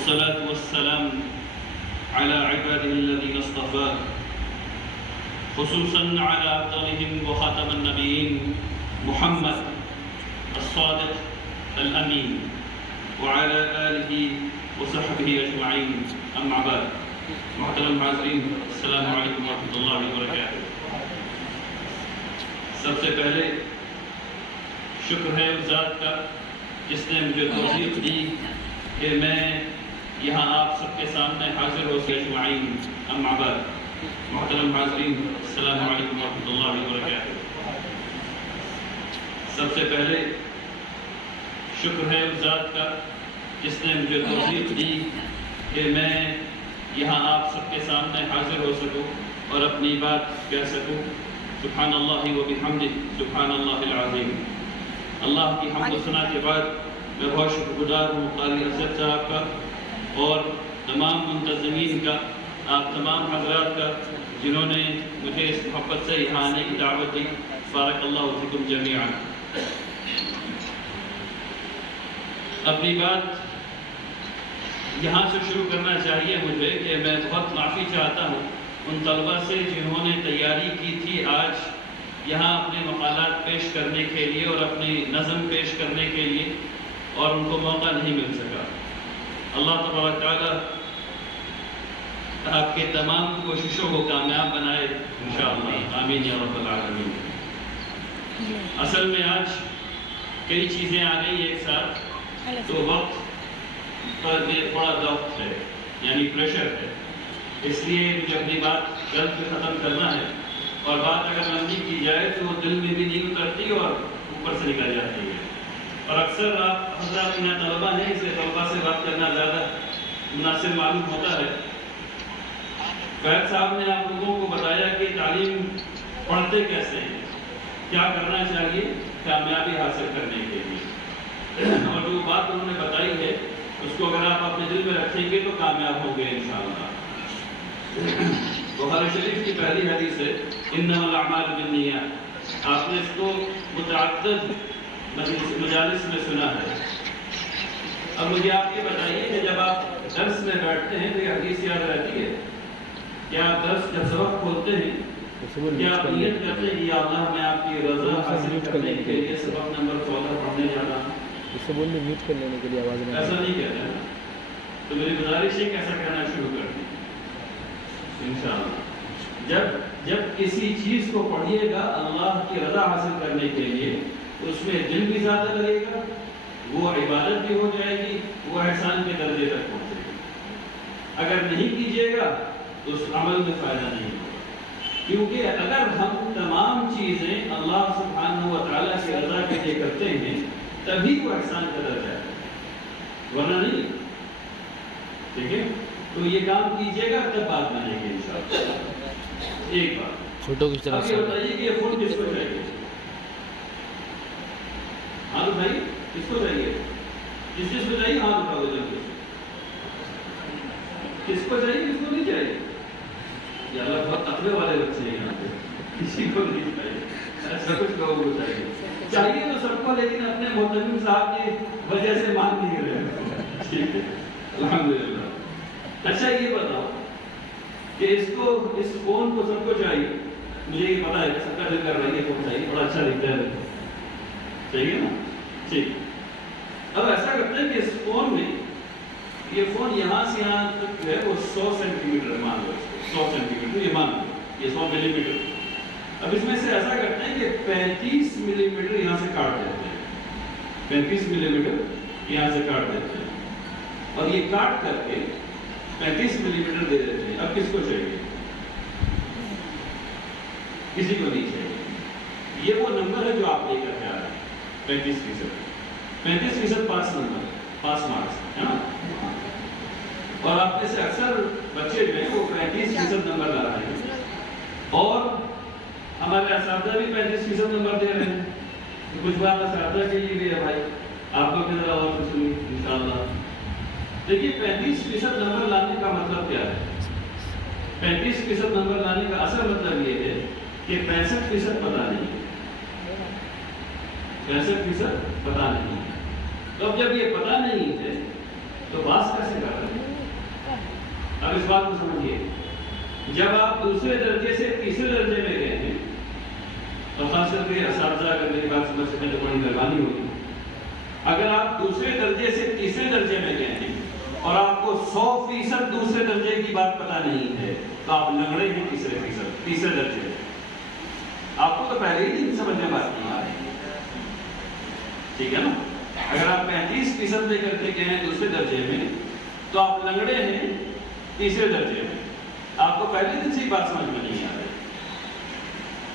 والصلاة والسلام على عباده الذين اصطفى خصوصا على أفضلهم وخاتم النبيين محمد الصادق الأمين وعلى آله وصحبه أجمعين أما بعد محترم حاضرین السلام علیکم ورحمۃ اللہ وبرکاتہ۔ سب سے پہلے شکر ہے اس ذات کا جس نے مجھے توفیق دی کہ میں یہاں آپ سب کے سامنے حاضر ہو سکے اجمعین اما بعد محترم حاضرین السلام علیکم ورحمۃ اللہ وبرکاتہ۔ سب سے پہلے شکر ہے اس ذات کا جس نے مجھے توفیق دی کہ میں یہاں آپ سب کے سامنے حاضر ہو سکوں اور اپنی بات کہہ سکوں۔ سبحان اللہ و بحمدہ سبحان اللہ العظیم۔ اللہ کی حمد و ثنا کے بعد میں بہت شکر گزار ہوں قاری اسد صاحب کا اور تمام منتظمین کا، آپ تمام حضرات کا جنہوں نے مجھے اس محبت سے یہاں آنے کی دعوت دی۔ بارک اللہ فیکم جمیعا۔ اپنی بات یہاں سے شروع کرنا چاہیے مجھے کہ میں بہت معافی چاہتا ہوں ان طلبہ سے جنہوں نے تیاری کی تھی آج یہاں اپنے مقالات پیش کرنے کے لیے اور اپنی نظم پیش کرنے کے لیے، اور ان کو موقع نہیں مل سکا۔ اللہ تبارک تعالیٰ آپ کے تمام کوششوں کو کامیاب بنائے انشاءاللہ، آمین یا رب العالمین۔ اصل میں آج کئی چیزیں آ گئی ایک ساتھ، تو وقت پر تھوڑا ضغط ہے، یعنی پریشر ہے، اس لیے مجھے اپنی بات جلد سے ختم کرنا ہے، اور بات اگر لمبی کی جائے تو دل میں بھی نہیں اترتی اور اوپر سے نکل جاتی ہے۔ اور اکثر آپ حضرات یہاں طلبہ ہیں، اس لیے طلبہ سے بات کرنا زیادہ مناسب معلوم ہوتا ہے۔ فیض صاحب نے آپ لوگوں کو بتایا کہ تعلیم پڑھتے کیسے ہیں، کیا کرنا چاہیے کامیابی حاصل کرنے کے لیے، اور جو بات انہوں نے بتائی ہے اس کو اگر آپ اپنے دل میں رکھیں گے تو کامیاب ہوں گے انشاءاللہ۔ بخاری شریف کی پہلی حدیث ہے انما الاعمال بالنیات، آپ نے اس کو متعدد مجالس میں سنا ہے۔ اب مجھے آپ یہ بتائیے کہ جب آپ درس میں بیٹھتے ہیں تو یہ حدیث یاد رہتی ہے؟ کیا آپ درس جب سبق کھولتے ہیں کیا آپ نیت کرتے ہیں کہ یا اللہ میں آپ کی رضا حاصل کرنے کے لیے سبق نمبر 14 پڑھنے جا رہا ہوں؟ اس سے بولنے میوٹ کر لینے کے لیے آواز نہیں، ایسا نہیں کہتے ہیں، تو میری گزارش ہے کہ ایسا کہنا شروع کر دیں انشاءاللہ۔ جب کسی چیز کو پڑھیے گا اللہ کی رضا حاصل کرنے کے لیے، اس میں دل بھی زیادہ لگے گا، وہ عبادت بھی ہو جائے گی، وہ احسان کے درجے تک پہنچے گی۔ اگر نہیں کیجیے گا تو اس عمل میں فائدہ نہیں ہوگا، کیونکہ اگر ہم تمام چیزیں اللہ سبحانہ و تعالیٰ کی رضا کے لیے کرتے ہیں تبھی وہ احسان کا درجہ ہے، ورنہ نہیں۔ ٹھیک ہے، تو یہ کام کیجیے گا تب بات بنے گی انشاءاللہ۔ ایک بات فوٹو کس طرح اب یہ بتائیے کہ یہ فون کس کو چاہیے؟ ہاں تو بھائی کس کو چاہیے؟ کس کو چاہیے؟ ہاں بتاؤ جلدی، کس کو چاہیے کس کو نہیں چاہیے؟ یا اللہ بہت تقوی والے بچے ہیں یہاں پہ، کسی کو نہیں چاہیے، ایسا کچھ لوگوں کو چاہیے تو سب کو، لیکن اپنے محترم صاحب کی وجہ سے مان نہیں رہے۔ ٹھیک ہے، الحمدللہ۔ اچھا یہ بتاؤ کہ اس فون کو سب کو چاہیے، مجھے یہ پتا ہے سب کا دل کر رہا ہے یہ فون چاہیے، بڑا اچھا دکھتا ہے، چاہیے نا؟ ٹھیک، اب ایسا کرتے ہیں کہ اس فون میں یہ فون یہاں سے یہاں تک ہے وہ 100 سینٹی میٹر مان لو، 100 سینٹی میٹر یہ مان لو، یہ 100 ملی میٹر۔ اب اس میں سے ایسا کرتے ہیں کہ 35 ملی میٹر یہاں سے کاٹ دیتے ہیں، 35 ملی میٹر یہاں سے کاٹ دیتے ہیں، اور یہ کاٹ کر کے 35 ملی میٹر دے دیتے ہیں۔ اب کس کو چاہیے؟ کسی کو نہیں چاہیے۔ یہ وہ نمبر ہے جو آپ لے کر کے آ رہے ہیں، 35%۔ 35% پاس نمبر، پاس مارکس ہے نا؟ اور آپ میں سے اکثر بچے جو ہیں وہ 35% نمبر لا رہے ہیں، اور ہمارے اساتذہ بھی 35% نمبر دے رہے ہیں۔ کچھ بات اساتذہ کے لیے بھی ہے بھائی، آپ کو کس طرح اور کچھ نہیں انشاءاللہ۔ دیکھیے 35% نمبر لانے کا مطلب کیا ہے؟ 35% نمبر لانے کا اصل مطلب یہ ہے کہ 65% پتہ نہیں ہے، 65% پتہ نہیں ہے۔ تو اب جب یہ پتہ نہیں ہے تو باس کیسے کر رہے ہیں؟ اب اس بات کو سمجھیے، جب آپ دوسرے درجے سے تیسرے درجے میں گئے ہیں، اور خاص کر کے اساتذہ اگر میری بات سمجھ سکیں تو بڑی مہربانی ہوگی، اگر آپ دوسرے درجے سے تیسرے درجے میں گئے ہیں اور آپ کو 100% دوسرے درجے کی بات پتہ نہیں ہے تو آپ لنگڑے ہیں تیسرے درجے میں. آپ کو تو پہلے ہی نہیں سمجھ میں بات نہیں آ رہی، ٹھیک ہے نا؟ اگر آپ 35% لے کر کے گئے ہیں دوسرے درجے میں تو آپ لنگڑے ہیں تیسرے درجے میں. آپ کو پہلے دن سے ہی بات سمجھ میں نہیں آ رہی.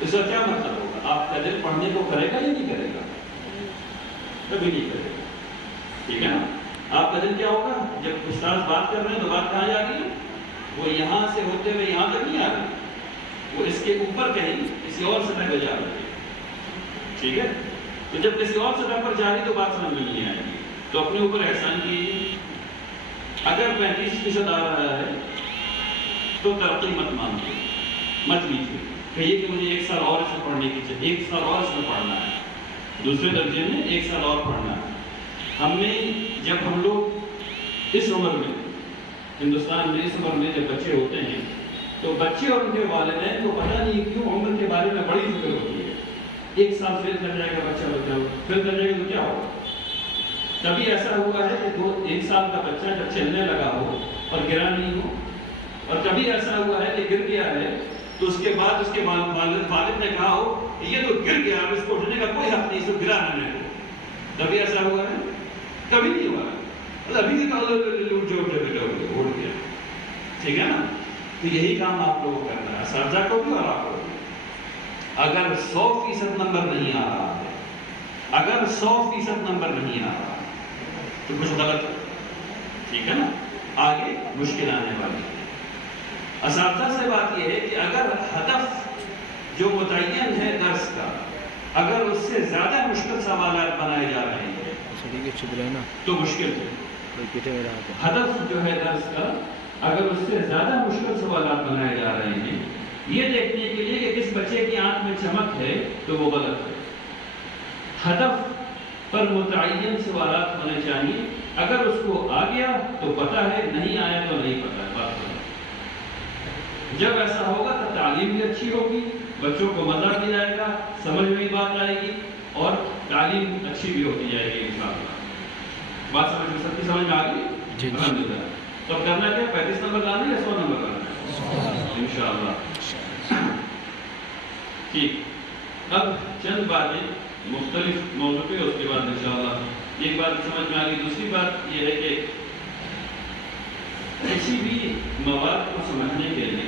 اس کا کیا مطلب ہوگا؟ آپ کا دل پڑھنے کو کرے گا یا نہیں کرے گا؟ کبھی نہیں کرے گا، ٹھیک ہے نا؟ آپ کا دل کیا ہوگا؟ جب استاد بات کر رہے ہیں تو بات کہاں جا رہی ہے؟ وہ یہاں سے ہوتے ہوئے یہاں تک نہیں آ رہی، وہ اس کے اوپر کہیں کسی اور سطح پہ جا رہی ہے، ٹھیک ہے؟ تو جب کسی اور سطح پر جا رہی تو بات سمجھ میں نہیں آئے گی. تو اپنے اوپر احسان کیجیے. اگر 35% آ رہا ہے تو ترقی مت مانگیے، مت لیجیے. کہیے کہ مجھے 1 سال اور اس میں پڑھنے کی چاہیے، 1 سال اور اس میں پڑھنا ہے، دوسرے درجے میں 1 سال اور پڑھنا ہے. جب ہم لوگ اس عمر میں، ہندوستان میں اس عمر میں جب بچے ہوتے ہیں تو بچے اور ان کے والدین کو پتہ نہیں کیوں عمر کے بارے میں بڑی فکر ہوتی ہے. 1 سال فیل کر جائے گا بچہ، فیل کر جائے گا تو کیا ہوگا؟ کبھی ایسا ہوا ہے کہ 1 سال کا بچہ جب چلنے لگا ہو اور گرا نہیں ہو، اور کبھی ایسا ہوا ہے کہ گر گیا ہے تو اس کے بعد اس کے والد نے کہا ہو یہ تو گر گیا، اب اس کو اٹھنے کا کوئی حق نہیں، اس کو گرا نہیں ہے. کبھی ایسا ہوا ہے؟ کبھی نہیں ہوا ہے. ابھی بھی اٹھ گیا، ٹھیک ہے نا؟ تو یہی کام آپ لوگوں کو کرنا ہے، اساتذہ کو بھی اور آپ کو بھی. اگر 100% نمبر نہیں آ رہا ہے، اگر 100% نمبر نہیں آ رہا تو کچھ غلط ہے، ٹھیک ہے نا؟ آگے مشکل آنے والی ہے. اساتذہ سے بات یہ ہے کہ اگر ہدف جو متعین ہے درس کا، اگر اس سے زیادہ مشکل سوالات بنائے جا رہے ہیں تو مشکل ہے. ہدف جو ہے درس کا، اگر اس سے زیادہ مشکل سوالات بنائے جا رہے ہیں یہ دیکھنے کے لیے کہ کس بچے کی آنکھ میں چمک ہے تو وہ غلط ہے. ہدف پر متعین سوالات ہونے چاہیے. اگر اس کو آ گیا تو پتہ ہے، نہیں آیا تو نہیں پتہ ہے. بات جب ایسا ہوگا تو تعلیم بھی اچھی ہوگی، بچوں کو مزہ بھی آئے گا، سمجھ میں بات آئے گی اور تعلیم اچھی بھی ہوتی جائے گی انشاءاللہ. بات سب کی سمجھ میں آ گئی؟ الحمدللہ. تو اب کرنا کیا؟ 35 نمبر لانا ہے یا 100 نمبر لانا ہے؟ انشاءاللہ. ٹھیک. اب چند باتیں مختلف موضوع پہ، اس کے بعد انشاءاللہ ایک بات سمجھ میں آ گئی. دوسری بات یہ ہے کہ کسی بھی مواد کو سمجھنے کے لیے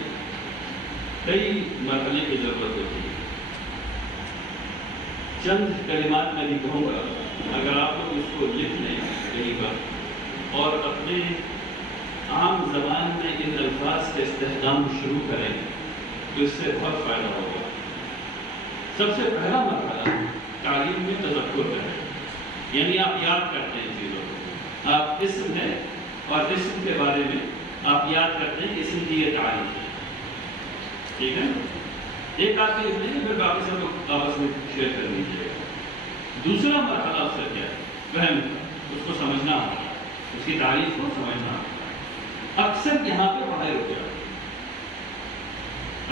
کئی مرحلے کی ضرورت ہوتی ہے. چند کلمات میں بھی کہوں گا، اگر آپ لوگ اس کو لکھ لیں کہیں پر اور اپنے عام زبان میں ان الفاظ کے استخدام شروع کریں تو اس سے بہت فائدہ ہوگا. سب سے پہلا مرحلہ تعلیم میں تذکر ہے، یعنی آپ یاد کرتے ہیں چیزوں کو. آپ اسم ہے اور اسم کے بارے میں آپ یاد کرتے ہیں کہ اسم کی یہ تعریف ہے، ٹھیک ہے؟ ایک آدمی لکھ لیں گے، پھر باقی سب لوگ آپس میں شیئر کر لیجیے گا. دوسرا مرحلہ اس کا کیا ہے؟ فہم، اس کو سمجھنا، اس کی تعریف کو سمجھنا. اکثر یہاں پہ پڑھائی رک جاتی ہے،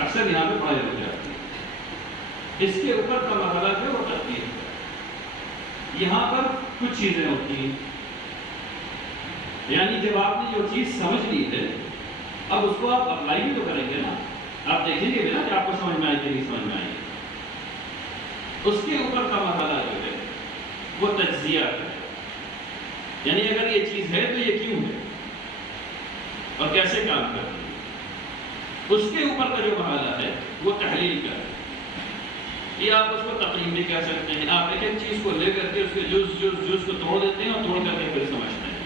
اکثر یہاں پہ پڑھائی رک جاتی ہے. اس کے اوپر کا مرحلہ جو وہ ترتیب ہے. یہاں پر کچھ چیزیں ہوتی ہیں، یعنی جب آپ نے جو چیز سمجھ لی ہے اب اس کو آپ اپلائی بھی تو کریں گے نا. آپ دیکھیں گے نا کہ آپ کو سمجھ میں آئی کہ نہیں سمجھ میں آئی. اس کے اوپر کا مرحلہ جو ہے وہ تجزیہ ہے، یعنی اگر یہ چیز ہے تو یہ کیوں ہے اور کیسے کام کرتی ہے. اس کے اوپر کا جو مرحلہ ہے وہ تحلیل کا ہے. یہ آپ اس کو تقریم بھی کہہ سکتے ہیں. آپ ایک ایک چیز کو لے کر کے اس کے جز کو توڑ دیتے ہیں اور توڑ کر کے پھر سمجھتے ہیں،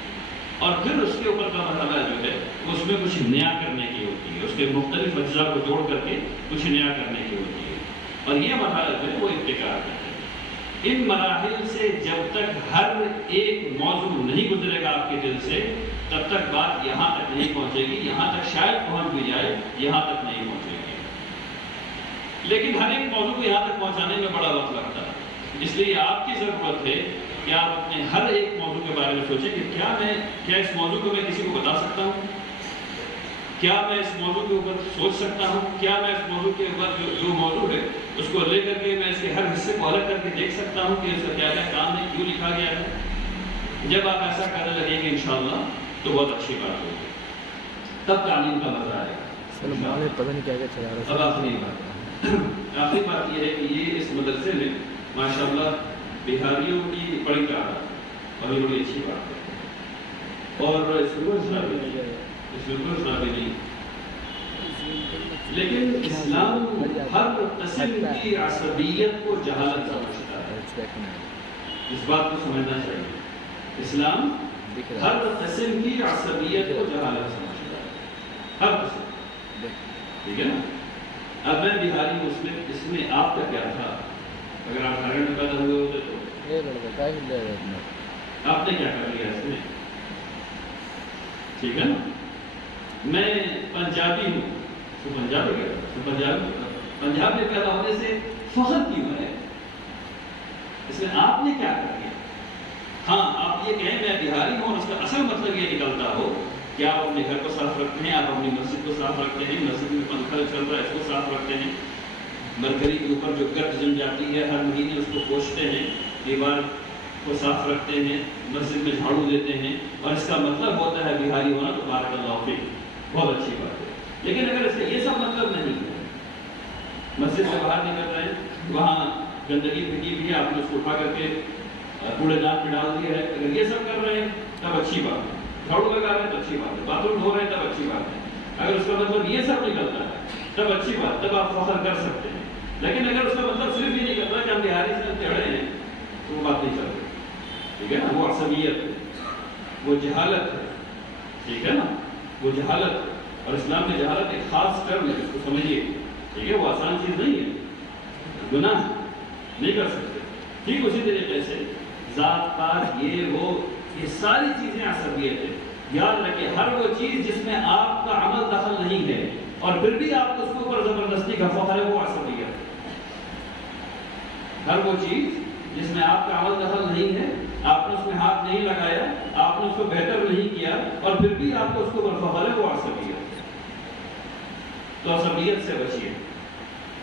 اور پھر اس کے اوپر کا مرحلہ جو ہے اس میں کچھ نیا کرنے کی ہوتی ہے. اس کے مختلف اجزاء کو جوڑ کر کے کچھ نیا کرنے کی ہوتی ہے، اور یہ مرحلہ جو ہے وہ ابتکار کا ہے. ان مراحل سے جب تک ہر ایک موضوع نہیں گزرے گا آپ کے دل سے تب تک بات یہاں تک نہیں پہنچے گی. یہاں تک شاید پہنچ بھی جائے، یہاں تک نہیں پہنچے گی. لیکن ہر ایک موضوع کو یہاں تک پہنچانے میں بڑا وقت لگتا ہے. اس لیے آپ کی ضرورت ہے کہ آپ اپنے ہر ایک موضوع کے بارے میں سوچیں کہ کیا اس موضوع کو میں کسی کو بتا سکتا ہوں، کیا میں اس موضوع کے اوپر سوچ سکتا ہوں؟ کیا میں اس موضوع کے اوپر جو موضوع ہے اس کو لے کر کے میں اس کے ہر حصے کو الگ کر کے دیکھ سکتا ہوں کہ اس کا کیا کیا کام ہے، کیوں لکھا گیا ہے؟ جب آپ ایسا کرنے لگیں گے انشاءاللہ تو بہت اچھی بات ہوگی، تب تعلیم کا مزہ آئے گا۔ پتہ نہیں کیا کیا چلا رہا اب آخری بات یہ ہے کہ یہ اس مدرسے میں ماشاءاللہ بہاریوں کی بڑی تعداد اور یہ بڑی اچھی بات ہے، اور اس بالکل صحابی نہیں، لیکن اسلام ہر قسم کی عصبیت کو جہالت سمجھتا ہے، اس بات کو سمجھنا چاہیے۔ اسلام ہر قسم کی عصبیت کو جہالت سمجھتا ہے، ہر قسم، ٹھیک ہے نا؟ اب میں بہاری مسلم، اس میں آپ کا کیا تھا؟ اگر آپ ہر میں پیدا ہوئے ہوتے تو آپ نے کیا کر لیا اس میں؟ ٹھیک ہے نا؟ میں پنجابی ہوں، تو پنجابی کیا تھا؟ پنجاب میں پیدا ہونے سے فخر کیوں ہے؟ اس میں آپ نے کیا کر لیا؟ ہاں آپ یہ کہیں میں بہاری ہوں، اس کا اصل مطلب یہ نکلتا ہو کہ آپ اپنے گھر کو صاف رکھتے ہیں، آپ اپنی مسجد کو صاف رکھتے ہیں، مسجد میں پنکھا چل رہا ہے اس کو صاف رکھتے ہیں، مرکری کے اوپر جو گرد جم جاتی ہے ہر مہینے اس کو پوچھتے ہیں، دیوار کو صاف رکھتے ہیں، مسجد میں جھاڑو دیتے ہیں، اور اس کا مطلب ہوتا ہے بہاری ہونا، تو بارک اللہ فیک، بہت اچھی بات ہے۔ لیکن اگر اس کا یہ سب مطلب نہیں ہے، مسجد سے باہر نکل رہے ہیں، وہاں گندگی پھینکی ہوئی ہے، آپ نے اس کو اٹھا کر کے کوڑے دان میں ڈال دیا ہے، اگر یہ سب کر رہے ہیں تب اچھی بات ہے، جھاڑو لگا رہے ہیں تو اچھی بات ہے، باتھ روم دھو رہے ہیں تب اچھی بات ہے، اگر اس کا مطلب یہ سب نکلتا ہے تب اچھی بات، تب آپ فخر کر سکتے ہیں۔ لیکن اگر اس کا مطلب صرف یہ نکلتا ہے کہ ہم بہاری سے چڑھے ہیں تو وہ بات نہیں چلتی، ٹھیک ہے نا؟ وہ عصبیت ہے، وہ جہالت ہے، ٹھیک ہے نا؟ وہ جہالت ہے، اور اسلام میں جہالت ایک خاص ٹرم ہے، اس کو سمجھیے، ٹھیک ہے؟ وہ آسان چیز نہیں ہے، گناہ نہیں کر سکتے۔ ٹھیک اسی طریقے سے ذات پات یہ ساری چیزیں عصبیت ہے۔ یاد رکھیں ہر وہ چیز جس میں آپ کا عمل دخل نہیں ہے اور پھر بھی آپ کو اس کے اوپر زبردستی کا فخر ہے، وہ عصبیت ہے۔ ہر وہ چیز جس میں آپ کا عمل دخل نہیں ہے، آپ نے اس میں ہاتھ نہیں لگایا، آپ نے اس کو بہتر نہیں کیا، اور پھر بھی آپ کو اس کے اوپر فخر ہے، وہ عصبیت ہے۔ تو عصبیت سے بچیے،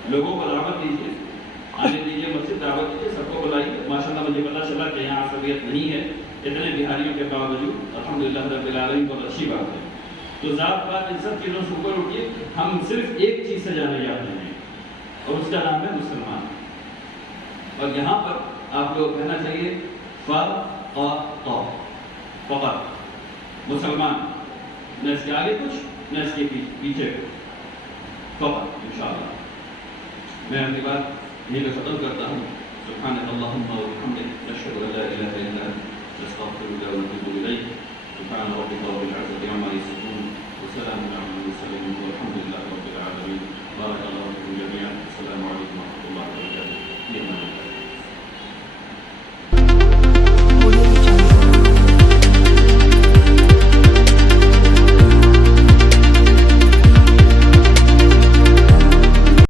لوگوں کو دعوت دیجیے، آنے دیجیے، مسجد دعوت دیجیے، سب کو بلائیے۔ ماشاءاللہ مجھے پتا چلا کہ یہاں عصبیت نہیں ہے، اتنے بہاریوں کے باوجود الحمدللہ رب العالمین، بہت اچھی بات ہے۔ تو ذات پات ان سب چیزوں سے اوپر اٹھیے، ہم صرف ایک چیز سے جانے جاتے ہیں اور اس کا نام ہے مسلمان۔ اور یہاں پر آپ کو کہنا چاہیے فقط مسلمان، نہ اس کے آگے کچھ نہ اس کے پیچھے کچھ، فقط انشاءاللہ۔ میں اپنی بات یہیں پہ ختم کرتا ہوں۔ سبحانک اللہم و بحمدک